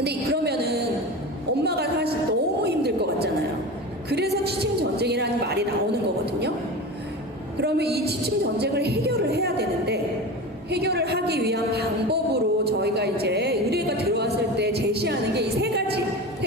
근데 그러면은 엄마가 사실 너무 힘들 것 같잖아요. 그래서 취침 전쟁이라는 말이 나오는 거거든요. 그러면 이 취침 전쟁을 해결을 해야 되는데, 해결을 하기 위한 방법으로 저희가 이제 의뢰가 들어왔을 때 제시하는 게 이 세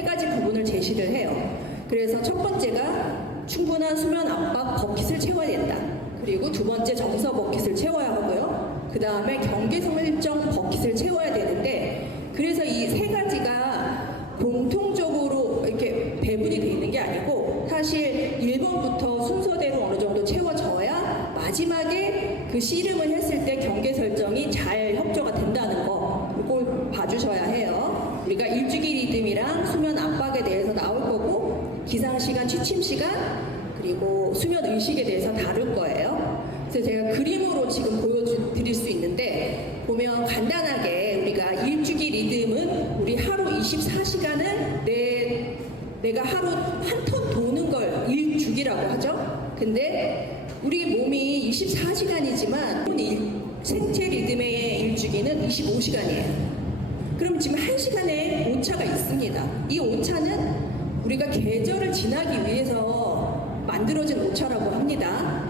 가지 부분을 제시를 해요. 그래서 첫 번째가 충분한 수면 압박 버킷을 채워야 된다. 그리고 두 번째 정서 버킷을 채워야 하고요. 그 다음에 경계성 일정 버킷을 채워야 되는데, 그래서 이 세 가지가 공통적으로 이렇게 배분이 되어 있는 게 아니고, 사실 1번부터 순서대로 어느 정도 채워져야 마지막에 그 씨름을 했을 때 경계 설정이 잘 협조가 된다는 거, 이걸 봐주셔야 해요. 우리가 일주기 리듬이랑 수면 압박에 대해서 나올 거고, 기상시간, 취침시간, 그리고 수면 의식에 대해서 다룰 거예요. 그래서 제가 그림으로 지금 보여드릴 수 있는데, 보면 간단하게 우리가 일주기 리듬은 우리 하루 24시간은 내가 하루 한 턴 도는 걸 일주기라고 하죠. 근데 우리 몸이 24시간이지만 생체 리듬의 일주기는 25시간이에요. 그럼 지금 1시간에 오차가 있습니다. 이 오차는 우리가 계절을 지나기 위해서 만들어진 오차라고 합니다.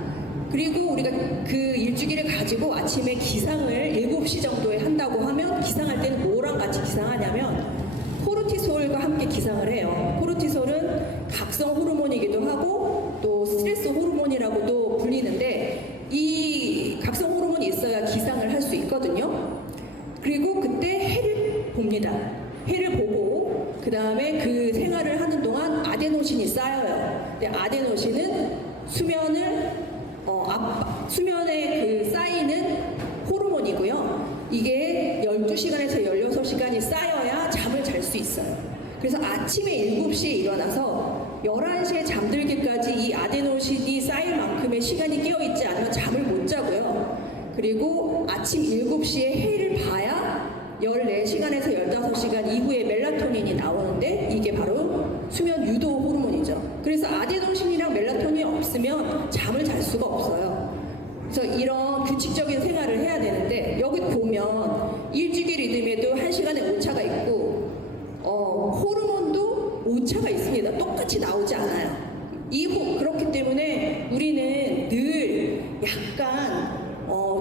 그리고 우리가 그 일주기를 가지고 아침에 기상을 7시 정도에 한다고 하면, 기상할 때는 뭐랑 같이 기상하냐면 코르티솔과 함께 기상을 해요. 코르티솔은 각성 호르몬이기도 하고 또 스트레스 호르몬이라고도 불리는데, 이 각성 호르몬이 있어야 기상을 할 수 있거든요. 그리고 그때 해를 봅니다. 해를 보고 그 다음에 그 생활을 하는 동안 아데노신이 쌓여요. 근데 아데노신은 수면에 그 쌓이는 호르몬이고요. 이게 12시간에서 16시간이 쌓여야 잠을 잘 수 있어요. 그래서 아침에 7시에 일어나서 11시에 잠들기까지 이 아데노신이 쌓일 만큼의 시간이 깨어있지 않으면 잠을 못 자고요. 그리고 아침 7시에 해를 봐야 14시간에서 15시간 이후에 멜라토닌이 나오는데, 이게 바로 수면 유도 호르몬이죠. 그래서 아데노신이랑 멜라토닌이 없으면 잠을 잘 수가 없어요. 그래서 이런 규칙적인 생활을 해야 되는데, 여기 보면 일주기 리듬에도 1시간에 오차가 있고 호르몬도 오차가 있습니다. 똑같이 나오지 않아요. 그렇기 때문에 우리는 늘 약간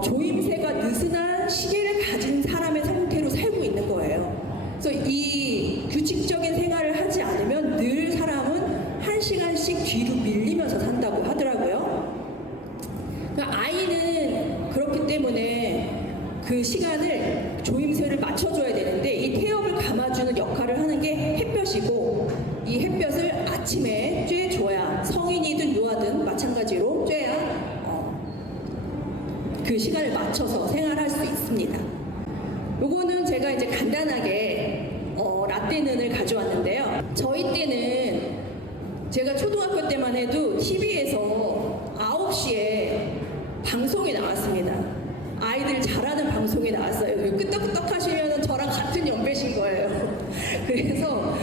조임새가 느슨한 시계를 가진 사람의 상태로 살고 있는 거예요. 그래서 이 규칙적인 생활을 하지 않으면 늘 사람은 1시간씩 뒤로 밀리면서 산다고 하더라고요. 그러니까 아이는 그렇기 때문에 그 시간을 조임새를 맞춰줘야 되는데, 이 태엽을 감아주는 역할을 하는 게 햇볕이고, 이 햇볕을 아침에 쬐줘야, 성인이든 유아든 마찬가지로 쬐야 그 시간을 맞춰서 생활할 수 있습니다. 요거는 제가 이제 간단하게 라떼는을 가져왔는데요. 저희 때는, 제가 초등학교 때만 해도 TV에서 9시에 방송이 나왔습니다. 아이들 잘하는 방송이 나왔어요. 끄떡끄떡 하시면 저랑 같은 연배신 거예요. 그래서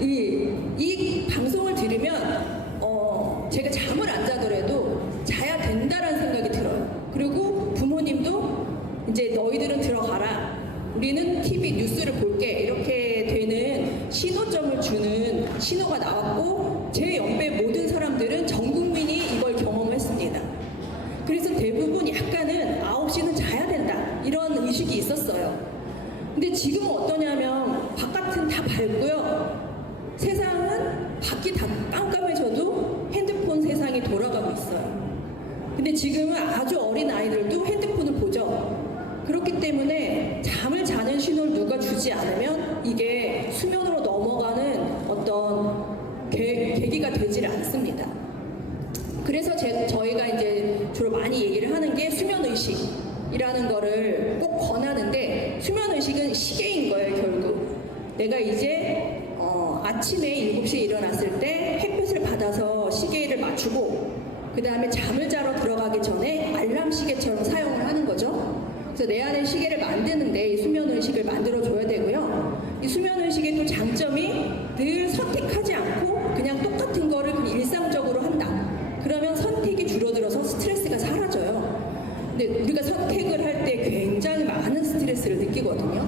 이 방송을 들으면 제가 잠을 안 자더라도 자야 된다라는 생각이 들어요. 그리고 부모님도 이제 너희들은 들어가라, 우리는 TV 뉴스를 볼게, 이렇게 되는 신호점을 주는 신호가 나왔고, 제 연배 모든 사람들은 전 국민이 이걸 경험했습니다. 그래서 대부분 약간은 9시는 자야 된다, 이런 의식이 있었어요. 근데 지금은 어떠냐면 바깥은 다 밝고요. 세상은 밖이 다 깜깜해져도 핸드폰 세상이 돌아가고 있어요. 근데 지금은 아주 어린 아이들도 핸드폰을 보죠. 그렇기 때문에 잠을 자는 신호를 누가 주지 않으면 이게 수면으로 넘어가는 어떤 계기가 되질 않습니다. 그래서 저희가 이제 주로 많이 얘기를 하는 게 수면의식이라는 거를 꼭 권하는데, 수면의식은 시계인 거예요. 결국 내가 이제 아침에 7시에 일어났을 때 햇볕을 받아서 시계를 맞추고, 그 다음에 잠을 자러 들어가기 전에 알람 시계처럼 사용을 하는 거죠. 그래서 내 안에 시계를 만드는데 이 수면의식을 만들어줘야 되고요. 이 수면의식의 또 장점이 늘 선택하지 않고 그냥 똑같은 거를 그냥 일상적으로 한다. 그러면 선택이 줄어들어서 스트레스가 사라져요. 근데 우리가 선택을 할 때 굉장히 많은 스트레스를 느끼거든요.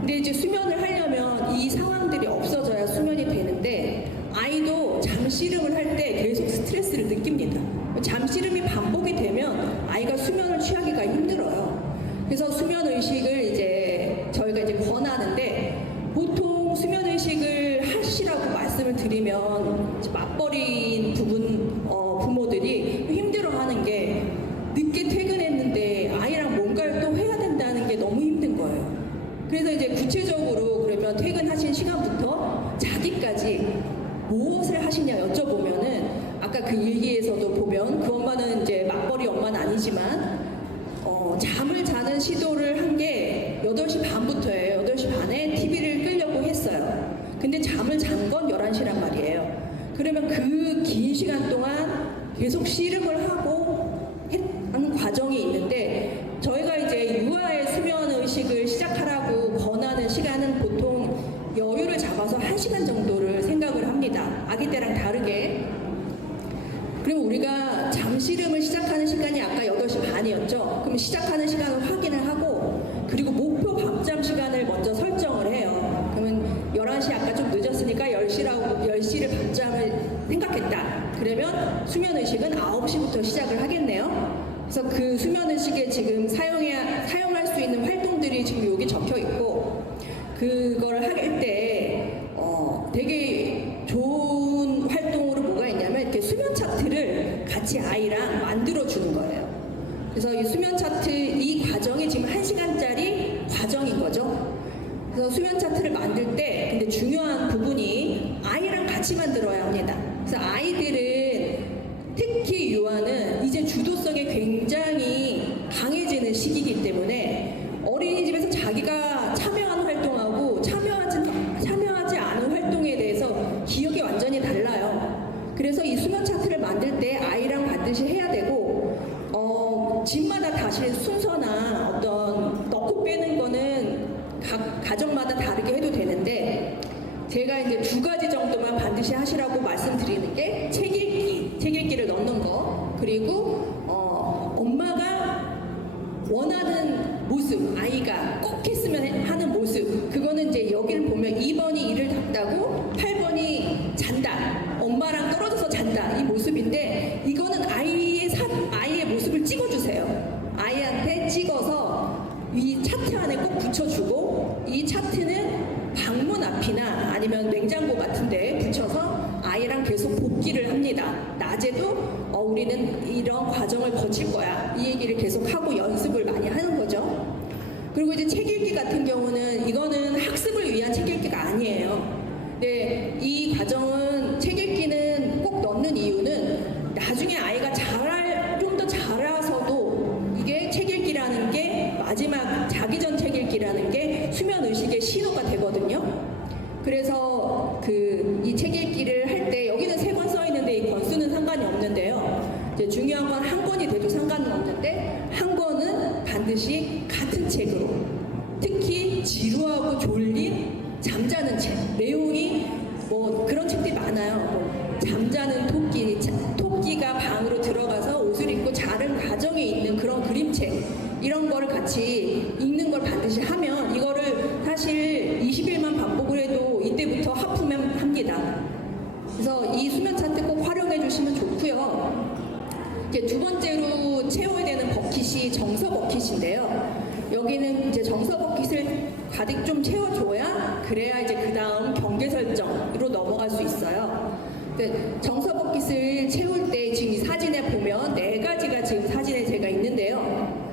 근데 이제 수면을 하려면 이 이 상황들이 없어져야 수면이 되는데 아이도 잠씨름을 할 때 계속 스트레스를 느낍니다. 잠씨름이 반복이 되면 아이가 수면을 취하기가 힘들어요. 그래서 수면 의식을 이제 저희가 이제 권하는데 보통 수면 의식을 하시라고 말씀을 드리면 맞벌이인 부모들이 힘들어하는 게 늦게 퇴근했는데 아이랑 뭔가를 또 해야 된다는 게 너무 힘든 거예요. 그래서 이제 구체적으로 그러면 퇴근하신 시간부터 자기까지 무엇을 하시냐 여쭤보면은 아까 그 일기에서도 보면 그 엄마는 이제 맞벌이 엄마는 아니지만 잠을 자는 시도를 한 게 8시 반부터예요. 8시 반에 TV를 끄려고 했어요. 근데 잠을 잔 건 11시란 말이에요. 그러면 그 긴 시간 동안 계속 씨름을 하고 하는 과정이 있는데 저희가 이제 유아의 수면 의식을 시작하라고 권하는 시간은 보통 여유를 잡아서 1시간 정도를 생각을 합니다. 아기 때랑 다르게. 그럼 우리가 잠씨름을 시작하는 시간이 아까 8시 반이었죠. 그럼 시작하는 시간을 확인을 하고 그리고 목표 밤잠 시간을 먼저 설정을 해요. 그러면 11시 아까 좀 늦었으니까 10시를 밤잠을 생각했다. 그러면 수면의식은 9시부터 시작을 하겠네요. 그래서 그 수면의식에 지금 사용할 수 있는 활동들이 지금 여기 적혀 있고 그걸 할 때 되게 좋은 활동으로 뭐가 있냐면 이렇게 수면 차트를 같이 아이랑 만들어 주는 거예요. 그래서 이 수면 차트 이 과정이 지금 1시간짜리 과정인 거죠. 그래서 수면 차트를 만들 때 근데 중요한 부분이 아이랑 같이 만들어야 합니다. 그래서 아이들은 특히 유아는 이제 주도성이 굉장히 강해지는 시기이기 때문에 어린이집에서 자기가 참여한 활동하고 참여하지 않은 활동에 대해서 기억이 완전히 달라요. 그래서 이 수면 차트를 만들 때 아이랑 반드시 해야 되고 집마다 다시 순서나 어떤 넣고 빼는 거는 각 가정마다 다르게 해도 되는데 제가 이제 2가지 정도만 반드시 하시라고 말씀드리는 게 책 읽기를 넣는 거 그리고 엄마가 원하는 모습 아이가 꼭 했으면 하는 모습 그거는 이제 여기를 보면 2번이 이를 닦다고 8번이 잔다 엄마랑 떨어져서 잔다 이 모습인데 이거는 아이의 모습을 찍어주세요. 아이한테 찍어서 이 차트 안에 꼭 붙여주고 이 차트는 방문 앞이나 아니면 냉장고 같은 데 붙여서 아이랑 계속 복기를 합니다. 낮에도 우리는 이런 과정을 거칠 거야 이 얘기를 계속 하고 연습을 많이 하는 거죠. 그리고 이제 책 읽기 같은 경우는 이거는 학습을 위한 책 읽기가 아니에요. 근데 이 과정은 책 읽기는 꼭 넣는 이유는 나중에 아이가 좀 더 자라서도 이게 책 읽기라는 게 마지막 자기 전 책 읽기라는 게 수면 의식의 신호가 되거든요. 그래서 이 책 읽기를 할 때 여기는 3권 써 있는데 이 권수는 상관이 없는데요. 이제 중요한 건 한 권이 돼도 상관은 없는데 한 권은 반드시 같은 책으로 특히 지루하고 졸린 잠자는 책 내용이 뭐 그런 책들이 많아요. 뭐 잠자는 토끼가 방으로 들어가서 옷을 입고 자는 가정에 있는 그런 그림책 이런 거를 같이 읽는 걸 반드시 하면 이거를 사실 20일만 반복을 해도 이때부터 하품면 합니다. 그래서 이 수면 차트 꼭 활용해 주시면 좋고요. 이제 2번째로 채워야 되는 버킷이 정서 버킷인데요. 여기는 이제 정서 버킷을 가득 좀 채워줘야 그래야 이제 그 다음 경계 설정으로 넘어갈 수 있어요. 정서 버킷을 채울 때 지금 이 사진에 보면 4가지가 지금 사진에 제가 있는데요.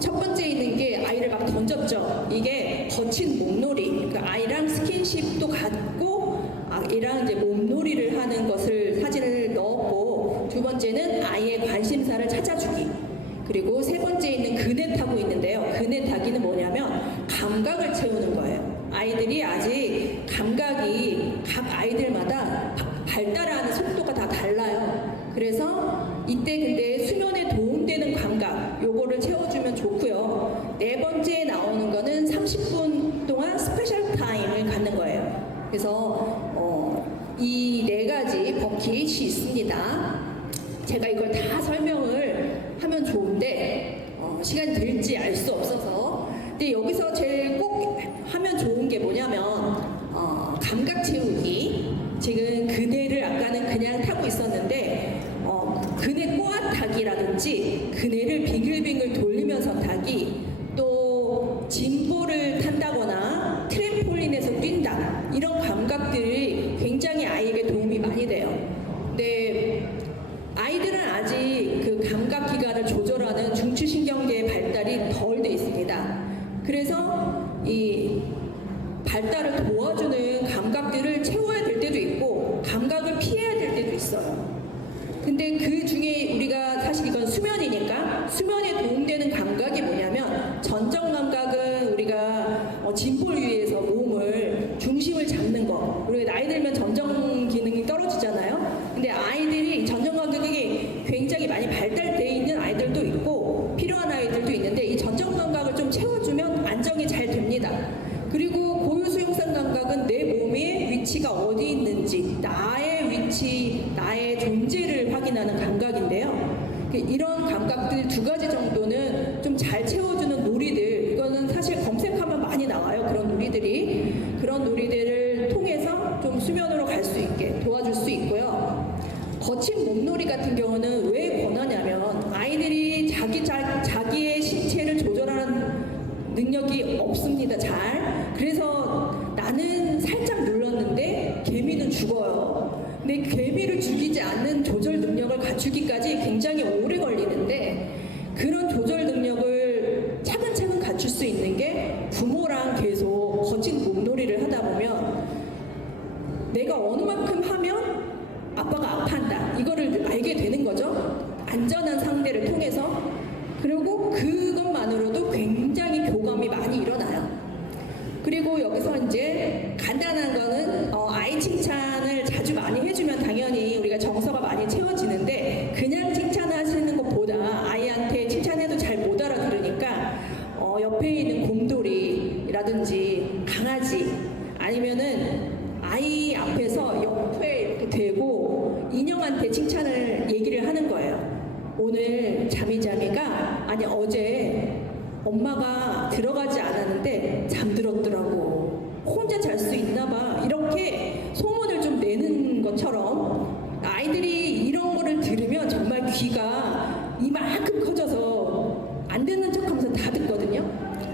첫 번째 있는 게 아이를 막 던졌죠. 이게 거친 몸놀이. 그 아이랑 스킨십도 갖고 아이랑 이제 몸놀이를 하는 것을 사진을 넣었고 2번째는 아이의 관심사를 찾아주기. 그리고 3번째 있는 그네 타고 있는데요. 그네 타기는 뭐냐면 감각을 채우는 거예요. 아이들이 아직 감각이 각 아이들마다 발달하는 속도가 다 달라요. 그래서 이때 근데 수면에 도움되는 감각 요거를 채워주면 좋고요. 4번째에 나오는 거는 30분 동안 스페셜 타임을 갖는 거예요. 그래서 이 4가지 버킷이 있습니다. 제가 이걸 다 설명을 하면 좋은데 시간이 될지 알 수 없어서 근데 여기서 제일 꼭 하면 좋은 게 뭐냐면 감각 채우기. 지금 그네를 아까는 그냥 타고 있었는데 그네 꼬아 타기라든지 그네를 빙글빙글 돌리면서 타기, 또 짐볼을 탄다거나 트램폴린에서 뛴다, 이런 감각들이 굉장히 아이에게 도움이 많이 돼요. 근데 아이들은 아직 그 감각 기관을 조절하는 중추신경계의 발달이 덜 돼 있습니다. 그래서 이 발달을 도와주는 감각들을 채워야 될 때도 있고 감각을 피해야 될 때도 있어요. 근데 그 중에 우리가 사실 이건 수면이니까 수면에 도움되는 감각이 뭐냐면, 전정 감각은 우리가 짐볼 위에서 몸을 중심을 잡는 거. 우리가 나이 들면 전정 기능이 떨어지잖아요. 근데 아이들이 전정 감각이 굉장히 많이 발달되어 있는 아이들도 있고 필요한 아이들도 있는데, 이 전정 감각을 좀 채워주면 안정이 잘 됩니다. 그리고 고유수용성 감각은 내 몸의 위치가 어디 있는지, 나의 위치, 나의 존재를 확인하는 감각인데요. 이런 감각들 두 가지 정도는 좀 잘 채워주는 놀이들, 이거는 사실 검색하면 많이 나와요. 그런 놀이들이. 그런 놀이들을 통해서 좀 수면으로 갈 수 있게 도와줄 수 있고요. 거친 몸놀이 같은 경우는 왜 권하냐면, 아이들이 자기의 신체를 조절하는 능력이 없습니다. 잘. 그래서 나는 살짝 눌렀는데 개미는 죽어요. 근데 개미를 죽이지 않는 조절 능력을 갖추기까지 굉장히 오래 걸리는데, 그런 조절 능력을 차근차근 갖출 수 있는 게 부모랑 계속 거친 몸놀이를 하다 보면, 내가 어느 만큼 하면 아빠가 아파한다, 이거를 알게 되는 거죠. 안전한 상대를 통해서. 그리고 그것만으로도 굉장히 교감이 많이 일어나요. 그리고 여기서 이제 간단한 거는 아이 칭찬을 자주 많이 해주면 당연히 우리가 정서가 많이 채워지는데, 그냥 칭찬하시는 것보다 아이한테 칭찬해도 잘 못 알아들으니까 옆에 있는 곰돌이라든지 강아지, 아니면은 아이 앞에서 옆에 이렇게 대고 인형한테 칭찬을 얘기를 하는 거예요. 오늘 자미자미가, 아니 어제 엄마가 들어가지 않았는데 잠들었더라고, 혼자 잘 수 있나 봐, 이렇게 소문을 좀 내는 것처럼 아이들이 이런 거를 들으면 정말 귀가 이만큼 커져서 안 듣는 척하면서 다 듣거든요.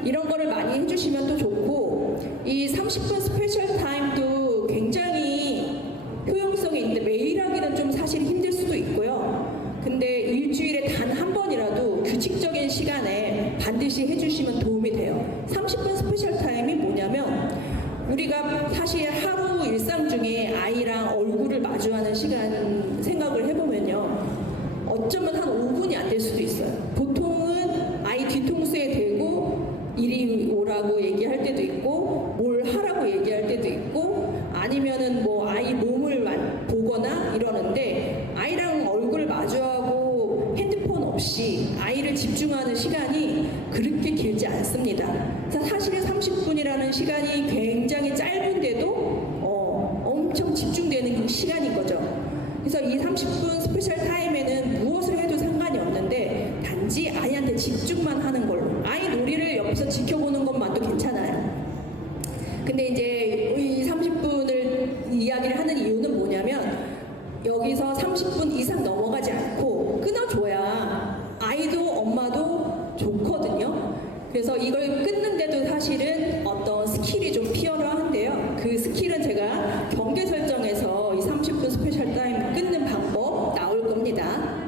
이런 거를 많이 해주시면 또 좋고, 이 30분 스페셜 타임도 굉장히 효용성이 있는데 매일 하기는 좀 사실 힘들 수도 있고요. 근데 일주일에 단 한 번이라도 규칙적인 시간에 반드시 해주시면 도움이 돼요. 30분 스페셜 타임이 뭐냐면, 우리가 사실 하루 일상 중에 아이랑 얼굴을 마주하는 시간 생각을 해보면요, 어쩌면 한 5분이 안 될 수도 있어요. 보통은 아이 뒤통수에 대고 이리 오라고 얘기할 때도 있고, 뭘 하라고 얘기할 때도 있고, 아니면은 뭐 아이 몸을 보거나 이러는데, 아이랑 얼굴을 마주하고 핸드폰 없이 아이를 집중하는 시간이 그렇게 길지 않습니다. 사실 30분이라는 시간이 굉장히 짧은데도 엄청 집중되는 시간인 거죠. 그래서 이 30분 스페셜 타임에는 무엇을 해도 상관이 없는데, 단지 아이한테 집중만 하는 걸로, 아이 놀이를 옆에서 지켜보는 것만도 괜찮아요. 근데 이제 이 30분을 이야기를 하는 이유는 뭐냐면, 여기서 30분 이상 넘어가지 않고 끊어줘야 아이도 엄마도 좋거든요. 그래서 이걸 끊는데도 사실은 어떤 스킬이 좀 필요한데요. 그 스킬은 제가 경계 설정에서 이 30분 스페셜 타임 끊는 방법 나올 겁니다.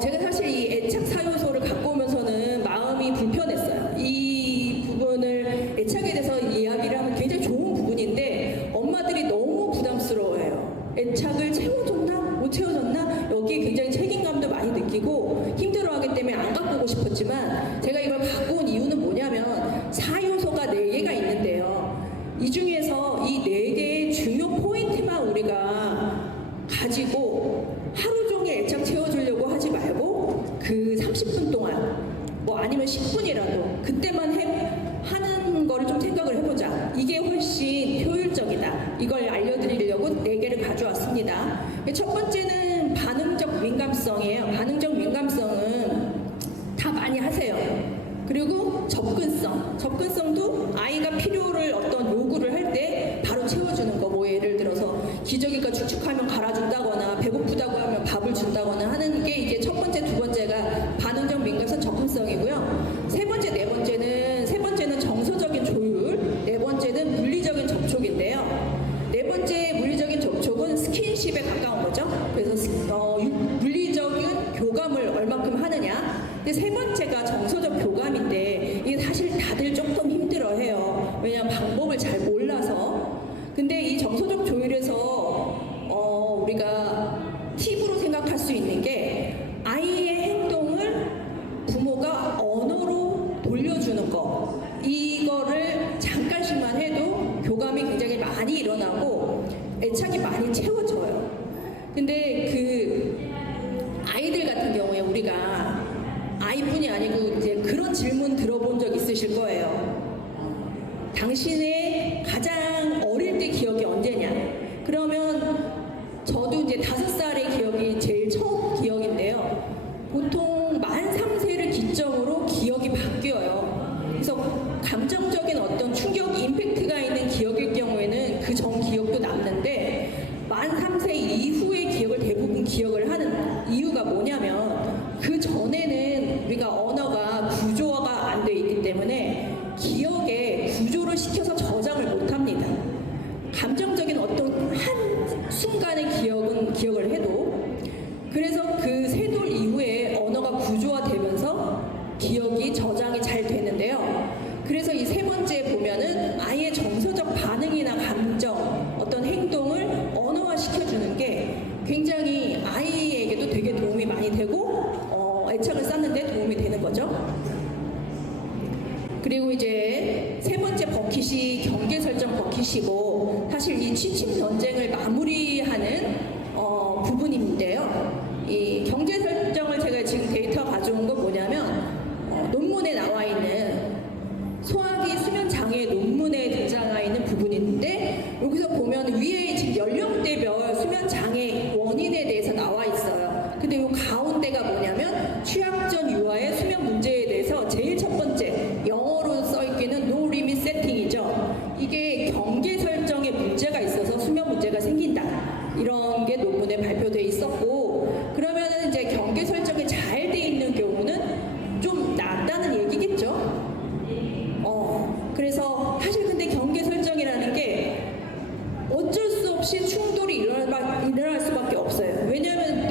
제가 사실 이 애착 사요소를 갖고 오면서는 마음이 불편했어요. 이 부분을, 애착에 대해서 이야기를 하면 굉장히 좋은 부분인데 엄마들이 너무 부담스러워해요. 애착을 채워줬나? 못 채워줬나? 여기에 굉장히 책임감도 많이 느끼고 힘들어하기 때문에 안 갖고 오고 싶었지만, 제가 이걸 갖고 온 이유는 뭐냐면, 사요소가 4개가 있는데요. 이 중에서 이 4개의 주요 포인트만 우리가 가지고 하루 종일 애착 채워주려고 하지 말고, 그 30분 동안 뭐 아니면 10분이라도 그때만 하는 거를 좀 생각을 해보자. 이게 훨씬 효율적이다. 이걸 알려드리려고 4개를 가져왔습니다. 첫 번째는 반응적 민감성이에요. 반응적 민감성은 다 많이 하세요. 그리고 접근성도 아이가 필요를 어떤 요구를 할 때 근데 이 정서적 조율에서 우리가 팁으로 생각할 수 있는 게 아이의 행동을 부모가 언어로 돌려주는 거, 이거를 잠깐씩만 해도 교감이 굉장히 많이 일어나고 애착이 많이 채워져요. 근데 그 아이들 같은 경우에 우리가 아이뿐이 아니고 이제 그런 질문 들어본 적 있으실 거예요. 당신의 가장 어릴 때 기억이 언제냐? 그러면 저도 이제 5살의 기억이 제일 처음 기억인데요. 보통 만 3세를 기점으로 기억이 바뀌어요. 그래서 감정적인 어떤 충격, 임팩트가 있는 기억일 경우에는 그 전 기억도 남는데 만 3세 이후의 기억을 대부분 기억을 하는 이유가 뭐냐면 그 전에는 우리가 언어가 구조화가 안 돼 있기 때문에 기억에 구조를 시켜서 저장을 못 합니다. 감정적인 어떤 한 순간의 기억은 기억을 해도 그래서 그 세돌 이후에 언어가 구조화되면서 기억이 저장이 잘 되는데요. 그래서 이 세 번째 보면은 아이의 정서적 반응이나 감정, 어떤 행동을 언어화 시켜주는 게 굉장히 아이에게도 되게 도움이 많이 되고 애착을 쌓는 데 도움이 되는 거죠. 그리고 이제 세 번째 버킷이 경계 설정 버킷이고 사실 이 취침 전쟁을 마무리하는 부분인데요. 이 경계 설정을 제가 지금 데이터 가져온 건 뭐냐면 논문에 나와 있는 소화기 수면 장애 논문에 등장하 있는 부분인데 여기서 보면 위에 지금 연령대별 수면 장애 원인에 대해서 나와 있어요. 근데 이 가운데가 뭐냐면 취학 전 유아의 수면 문제에 대해서 제일 첫 번째 영어로 써 있기는 No Limit Setting이죠. 이게 경계 설정에 문제가 있어서 수면 문제가 생긴다. 이런 게 논문에 발표돼 있었고 그러면은 이제 경계 설정이 잘 돼 있는 경우는 좀 낫다는 얘기겠죠. 그래서 사실 근데 경계 설정이라는 게 어쩔 수 없이 충돌이 일어날 수밖에 없어요. 왜냐하면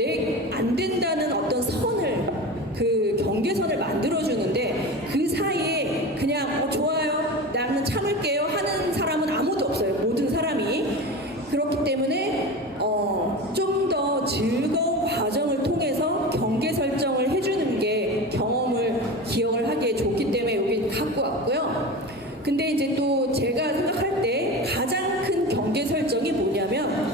안 된다는 어떤 선을 그 경계선을 만들어주는데 그 사이에 그냥 좋아요 나는 참을게요 하는 사람은 아무도 없어요. 모든 사람이. 그렇기 때문에 좀 더 즐거운 과정을 통해서 경계 설정을 해주는 게 경험을 기억을 하기에 좋기 때문에 여기 갖고 왔고요. 근데 이제 또 제가 생각할 때 가장 큰 경계 설정이 뭐냐면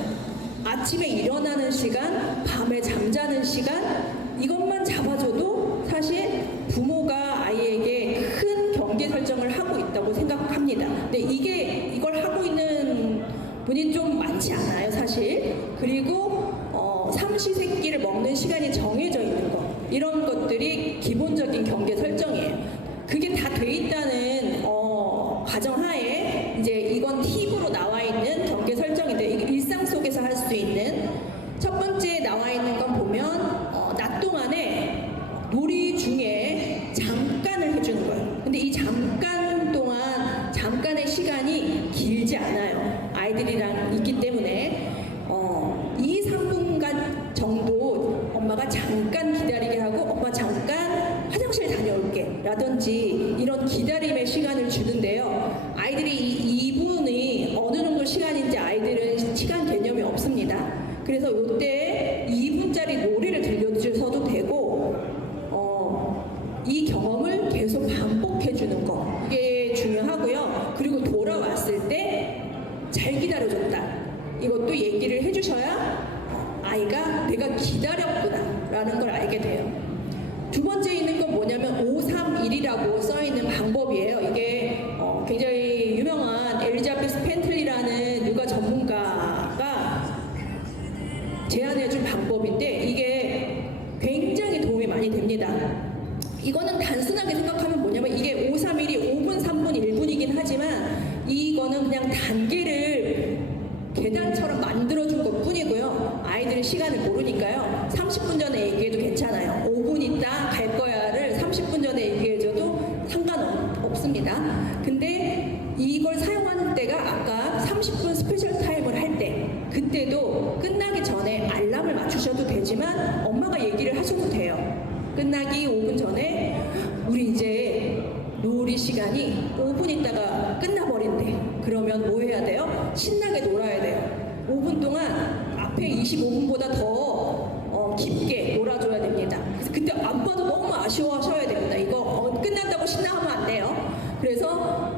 아침에 일어나는 시간, 밤에 잠자는 시간 이것만 잡아줘도 사실 부모가 아이에게 큰 경계 설정을 하고 있다고 생각합니다. 근데 이걸 하고 있는 분이 좀 많지 않아요, 사실. 그리고 삼시세끼를 먹는 시간이 정해져 있는 것 이런 것들이 기본적인 경계 설정이에요. 그게 다 돼 있다는 가정하에 이제 이건 팁으로 나와 있는 경계 설정인데 일상 속에서 할 수 있는 첫 번째 나와 있는 건 보면 낮 동안에 놀이 중에 잠깐을 해주는 거예요. 근데 이 잠깐 동안 잠깐의 시간이 길지 않아요. 아이들이랑 있기 때문에 2, 3분간 정도 엄마가 잠깐 기다리게 하고 엄마 잠깐 화장실 다녀올게 라든지 이런 기다림의 시간을 주는데요. 아이들이 이 2분이 어느 정도 시간인지 아이들은 시간 개념이 없습니다. 그래서 이때 2분짜리 놀이를 들려주셔도 되고 이 경험을 계속 반복해 주는 거 이게 중요하고요. 그리고 돌아왔을 때 잘 기다려줬다 이것도 얘기를 해주셔야 아이가 내가 기다렸구나 라는 걸 알게 돼요. 두 번째 있는 건 뭐냐면 531이라고 써 있는 방법이에요. 이게 굉장히 유명한 엘리자베스 펜틀리라는 육아 전문가가 제안해준 방법인데 이게 굉장히 도움이 많이 됩니다. 이거는 단순하게 생각하면 뭐냐면 이게 531이 5분, 3분, 1분이긴 하지만 이거는 그냥 단계를 계단처럼 만들어준 것 뿐이고요. 아이들은 시간을 모르니까요. 30분 전에 얘기해도 괜찮아요. 5분 있다 갈 거야를 30분 전에 얘기해줘도 상관없습니다. 근데 이걸 사용하는 때가 아까 30분 스페셜 타임을 할 때 그때도 끝나기 전에 알람을 맞추셔도 되지만 엄마가 얘기를 하셔도 돼요. 끝나기 5분 전에 우리 이제 놀이 시간이 5분 있다가 끝나버린대. 그러면 뭐 해야 돼요? 신나게 놀아야 돼요. 5분 동안 앞에 25분보다 더 깊게 놀아줘야 됩니다. 그래서 그때 안 봐도 너무 아쉬워하셔야 됩니다. 이거 끝난다고 신나하면 안 돼요. 그래서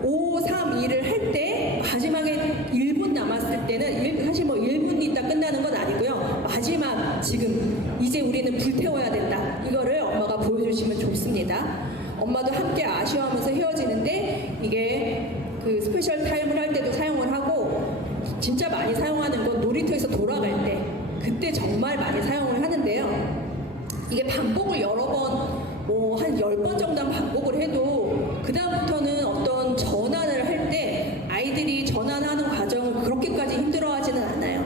5, 3, 2를 할 때 마지막에 1분 남았을 때는 사실 뭐 1분 있다 끝나는 건 아니고요. 마지막 지금 이제 우리는 불태워야 된다. 이거를 엄마가 보여주시면 좋습니다. 엄마도 함께 아쉬워하면서 헤어지는데 이게 그 스페셜 타임을 할 때도 사용을 하고 진짜 많이 사용하는 건 놀이터에서 돌아갈 때 그때 정말 많이 사용을 하는데요. 이게 반복을 여러 번 뭐 한 10번 정도 반복을 해도 그 다음부터는 어떤 전환을 할 때 아이들이 전환하는 과정을 그렇게까지 힘들어하지는 않아요.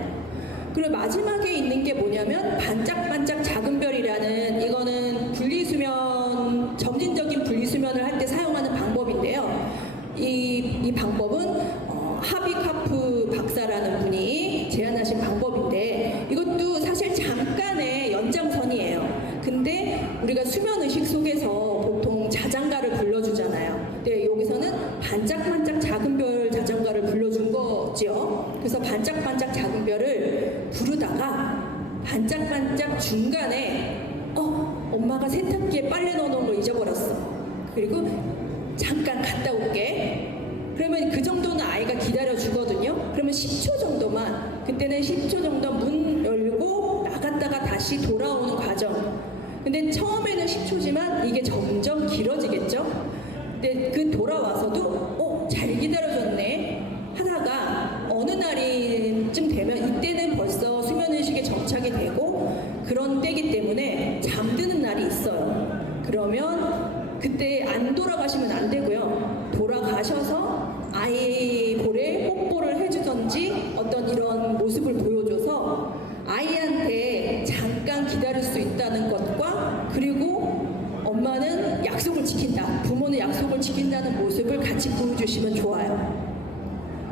그리고 마지막에 있는 게 뭐냐면 반짝반짝 작은 별이라는 이거는 분리수면 점진적인 분리수면을 할 때 사용하는 방법인데요. 이 방법은 하비카프 박사라는 분이 제안하신 방법인데 이것도 사실 잠깐의 연장선이에요. 근데 우리가 수면의식 속에서 보통 자장가를 불러주잖아요. 근데 여기서는 반짝반짝 작은 별 자장가를 불러준 거죠. 그래서 반짝반짝 작은 별을 부르다가 반짝반짝 중간에 엄마가 세탁기에 빨래 넣어놓은 걸 잊어버렸어. 그리고 잠깐 갔다 올게. 그러면 그 정도는 아이가 기다려 주거든요. 그러면 10초 정도만, 그때는 10초 정도 문 열고 나갔다가 다시 돌아오는 과정. 근데 처음에는 10초지만 이게 점점 길어지겠죠. 근데 그 돌아와서도 잘 기다려줬네 하다가 어느 날쯤 되면 이때는 벌써 수면의식에 정착이 되고 그런 때기 때문에 잠드는 날이 있어요. 그러면 그때 안 돌아가시면 안 되고요. 돌아가셔서 아이 볼에 뽀뽀를 해주던지 어떤 이런 모습을 보여줘서 아이한테 잠깐 기다릴 수 있다는 것과 그리고 엄마는 약속을 지킨다, 부모는 약속을 지킨다는 모습을 같이 보여주시면 좋아요.